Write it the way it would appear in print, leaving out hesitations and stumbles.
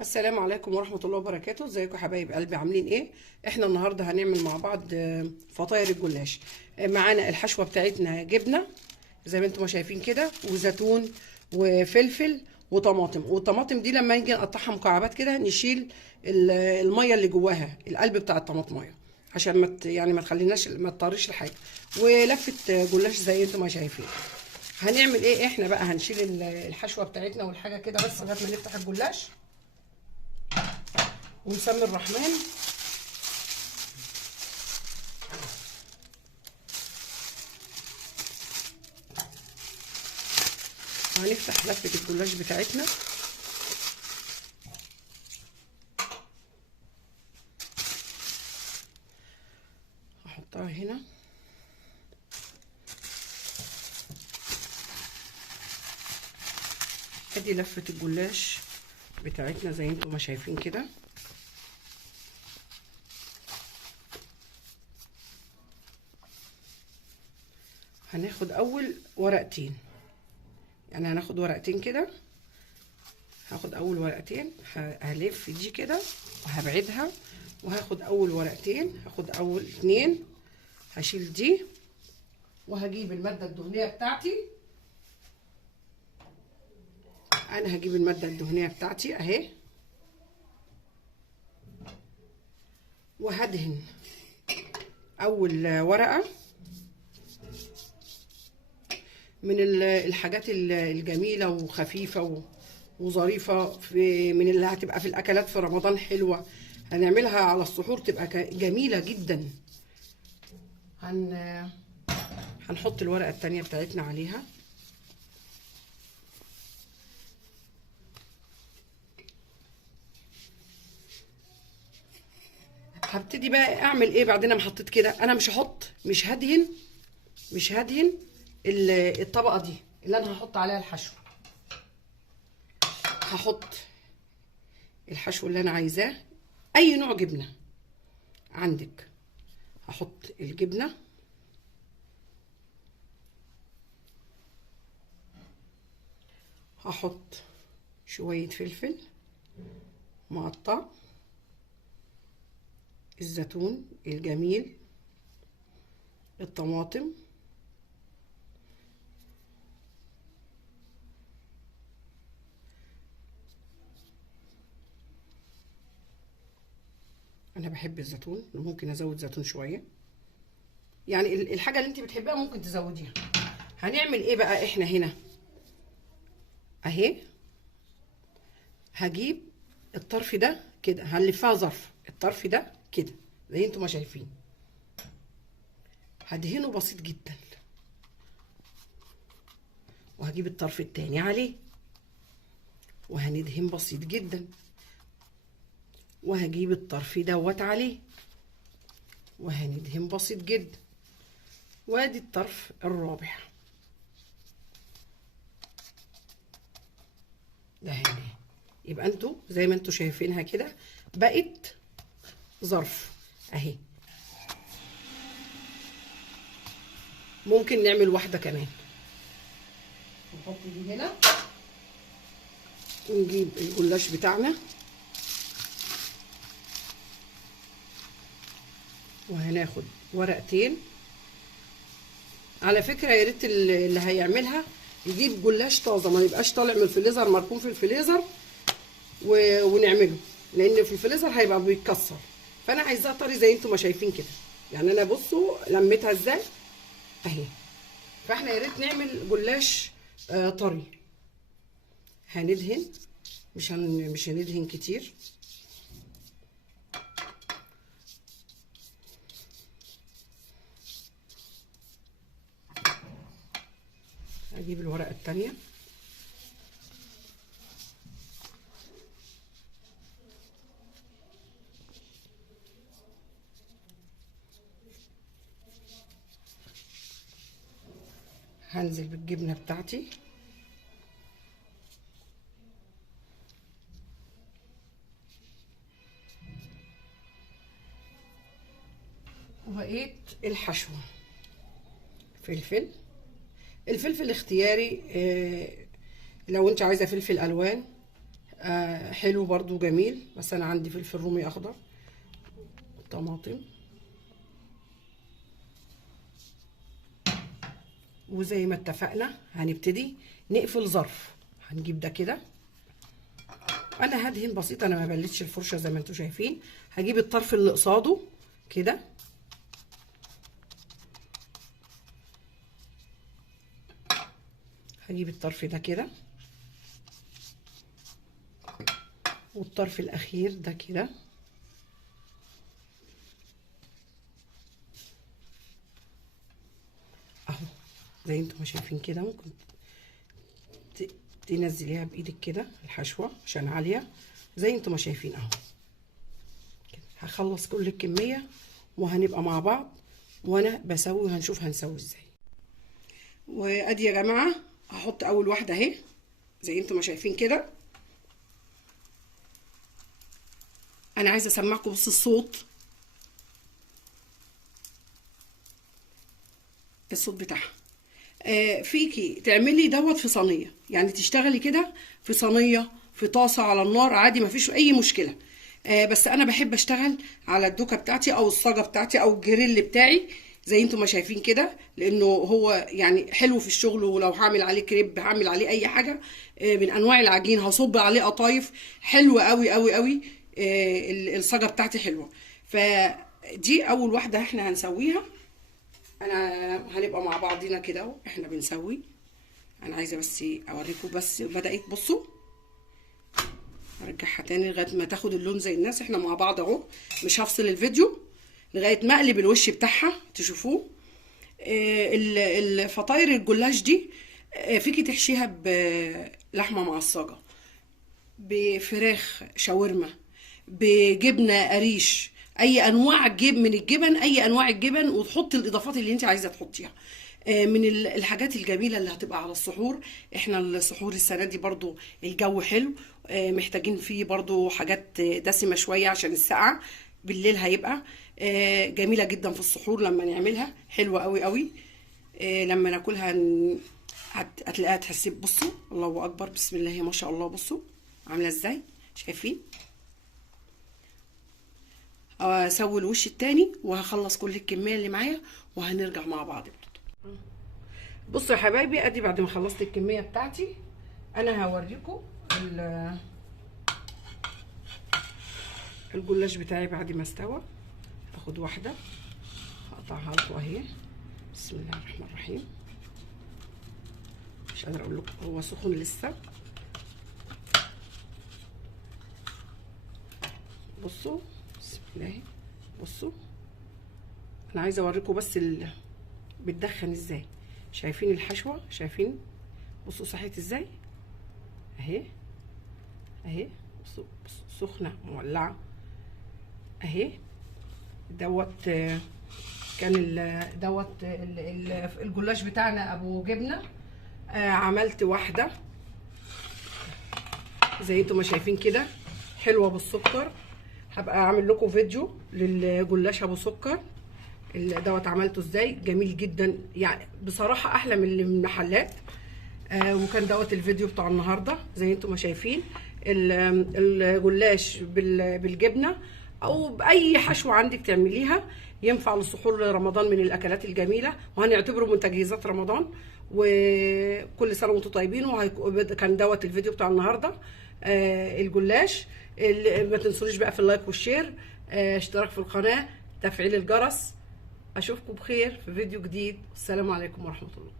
السلام عليكم ورحمة الله وبركاته. ازيكم يا حبايب قلبي، عاملين ايه؟ احنا النهاردة هنعمل مع بعض فطاير الجلاش. معانا الحشوة بتاعتنا جبنة زي ما انتم ما شايفين كده، وزيتون وفلفل وطماطم. والطماطم دي لما نيجي نقطعها مكعبات كده نشيل المية اللي جواها، القلب بتاع الطماطمية، عشان ما تخليناش ما تطريش الحاجة. ولفة جلاش زي انتم ما شايفين. هنعمل ايه احنا بقى؟ هنشيل الحشوة بتاعتنا والحاجة كده بس لغاية ما نفتح الجلاش ونسمي الرحمن. وهنفتح لفة الجلاش بتاعتنا. هحطها هنا. ادي لفة الجلاش بتاعتنا زي انتم ما شايفين كده. هناخد اول ورقتين، يعني هناخد ورقتين كده. هاخد اول ورقتين، هلف دي كده وهبعدها، وهاخد اول ورقتين، هاخد اول اتنين، هشيل دي وهجيب المادة الدهنية بتاعتي. انا هجيب المادة الدهنية بتاعتي اهي، وهدهن اول ورقة من الحاجات الجميلة وخفيفة وظريفة، من اللي هتبقى في الأكلات في رمضان حلوة. هنعملها على السحور تبقى جميلة جدا. هنحط الورقة التانية بتاعتنا عليها. هبتدي بقى اعمل ايه بعد ما حطيت كده؟ انا مش هدهن الطبقة دي اللي انا هحط عليها الحشو. هحط الحشو اللي انا عايزاه، اي نوع جبنه عندك. هحط الجبنه، هحط شويه فلفل مقطع، الزيتون الجميل، الطماطم، انا بحب الزيتون، ممكن ازود زيتون شويه، يعني الحاجه اللي انت بتحبها ممكن تزوديها. هنعمل ايه بقى احنا هنا؟ اهي هجيب الطرف ده كده، هنلفها ظرف، الطرف ده كده زي انتم ما شايفين. هدهنه بسيط جدا، وهجيب الطرف التاني عليه وهندهن بسيط جدا، وهجيب الطرف دوت عليه وهندهن بسيط جدا، وادي الطرف الرابع ده هنا. يبقى انتوا زي ما انتوا شايفينها كده بقت ظرف اهي. ممكن نعمل واحده كمان، نحط دي هنا ونجيب الجلاش بتاعنا، وهناخد ورقتين. على فكره يا ريت اللي هيعملها يجيب جلاش طازه، ما يبقاش طالع من الفريزر مركون في الفريزر ونعمله، لان في الفريزر هيبقى بيتكسر. فانا عايزاه طري زي انتم ما شايفين كده. يعني انا بصوا لميتها ازاي اهي. فاحنا يا ريت نعمل جلاش طري. هندهن، مش هندهن كتير. هجيب الورقه التانيه، هنزل بالجبنه بتاعتي، وبقيت الحشوه. الفلفل اختياري، لو انت عايزه فلفل الوان حلو برضو جميل، بس انا عندي فلفل رومي اخضر، طماطم، وزي ما اتفقنا هنبتدي نقفل ظرف. هنجيب ده كده، انا هدهن بسيط، انا ما بلتش الفرشه زي ما انتم شايفين. هجيب الطرف اللي قصاده كده، هجيب الطرف ده كده، والطرف الاخير ده كده، اهو زي انتم ما شايفين كده. ممكن تنزليها بايدك كده الحشوه عشان عاليه، زي انتم ما شايفين اهو كده. هخلص كل الكميه وهنبقى مع بعض وانا بسوي، وهنشوف هنسوي ازاي. وادي يا جماعه هحط اول واحده اهي زي انتم ما شايفين كده. انا عايزه اسمعكم بس الصوت بتاعها. فيكي تعملي دوت في صينيه، يعني تشتغلي كده في صينيه، في طاسه على النار عادي، مفيش اي مشكله. بس انا بحب اشتغل على الدوكه بتاعتي او الصاجه بتاعتي او الجريل بتاعي زي انتم ما شايفين كده، لانه هو يعني حلو في الشغل. ولو هعمل عليه كريب، هعمل عليه اي حاجه من انواع العجين، هصب عليه قطايف حلوه قوي قوي قوي. الصاجه بتاعتي حلوه. فدي اول واحده احنا هنسويها. انا هنبقى مع بعضينا كده اهو احنا بنسوي. انا عايزه بس اوريكم، بس بدات بصوا، ارجعها تاني لغايه ما تاخد اللون زي الناس. احنا مع بعض اهو، مش هفصل الفيديو لغايه ما اقلب الوش بتاعها تشوفوه. الفطاير الجلاش دي فيكي تحشيها بلحمه معصجه، بفراخ شاورما، بجبنه قريش، اي انواع من الجبن، اي انواع الجبن، وتحطي الاضافات اللي انت عايزه تحطيها. من الحاجات الجميله اللي هتبقى على السحور. احنا السحور السنه دي برضو الجو حلو، محتاجين فيه برضو حاجات دسمه شويه عشان السقعه. بالليل هيبقى جميله جدا في السحور لما نعملها، حلوه قوي قوي. لما ناكلها هتلاقيها تحسي. بصوا الله اكبر، بسم الله ما شاء الله، بصوا عامله ازاي، شايفين؟ اسوي الوش التاني وهخلص كل الكميه اللي معايا وهنرجع مع بعض. بصوا يا حبايبي، ادي بعد ما خلصت الكميه بتاعتي انا هوريكم الجلاش بتاعي بعد ما استوى. اخد واحده هقطعها لكم اهي، بسم الله الرحمن الرحيم. مش قادره اقول لكم، هو سخن لسه. بصوا بسم الله، بصوا انا عايزه اوريكم بس بتدخن ازاي. شايفين الحشوه؟ شايفين؟ بصوا صحيت ازاي اهي اهي. بصوا سخنه مولعه اهي. دوت كان دوت الجلاش بتاعنا ابو جبنه. عملت واحده زي انتم ما شايفين كده، حلوه بالسكر. هبقى اعمل لكم فيديو للجلاش ابو سكر دوت عملته ازاي، جميل جدا يعني بصراحه، احلى من اللي من المحلات. وكان دوت الفيديو بتاع النهارده زي انتم ما شايفين. الجلاش بالجبنه او باي حشوه عندك تعمليها، ينفع للسحور رمضان، من الاكلات الجميله، وهنعتبره من تجهيزات رمضان. وكل سنه وانتم طيبين. كان دوت الفيديو بتاع النهارده الجلاش. ما تنسونيش بقى في اللايك والشير، اشتراك في القناه، تفعيل الجرس. اشوفكم بخير في فيديو جديد، والسلام عليكم ورحمه الله.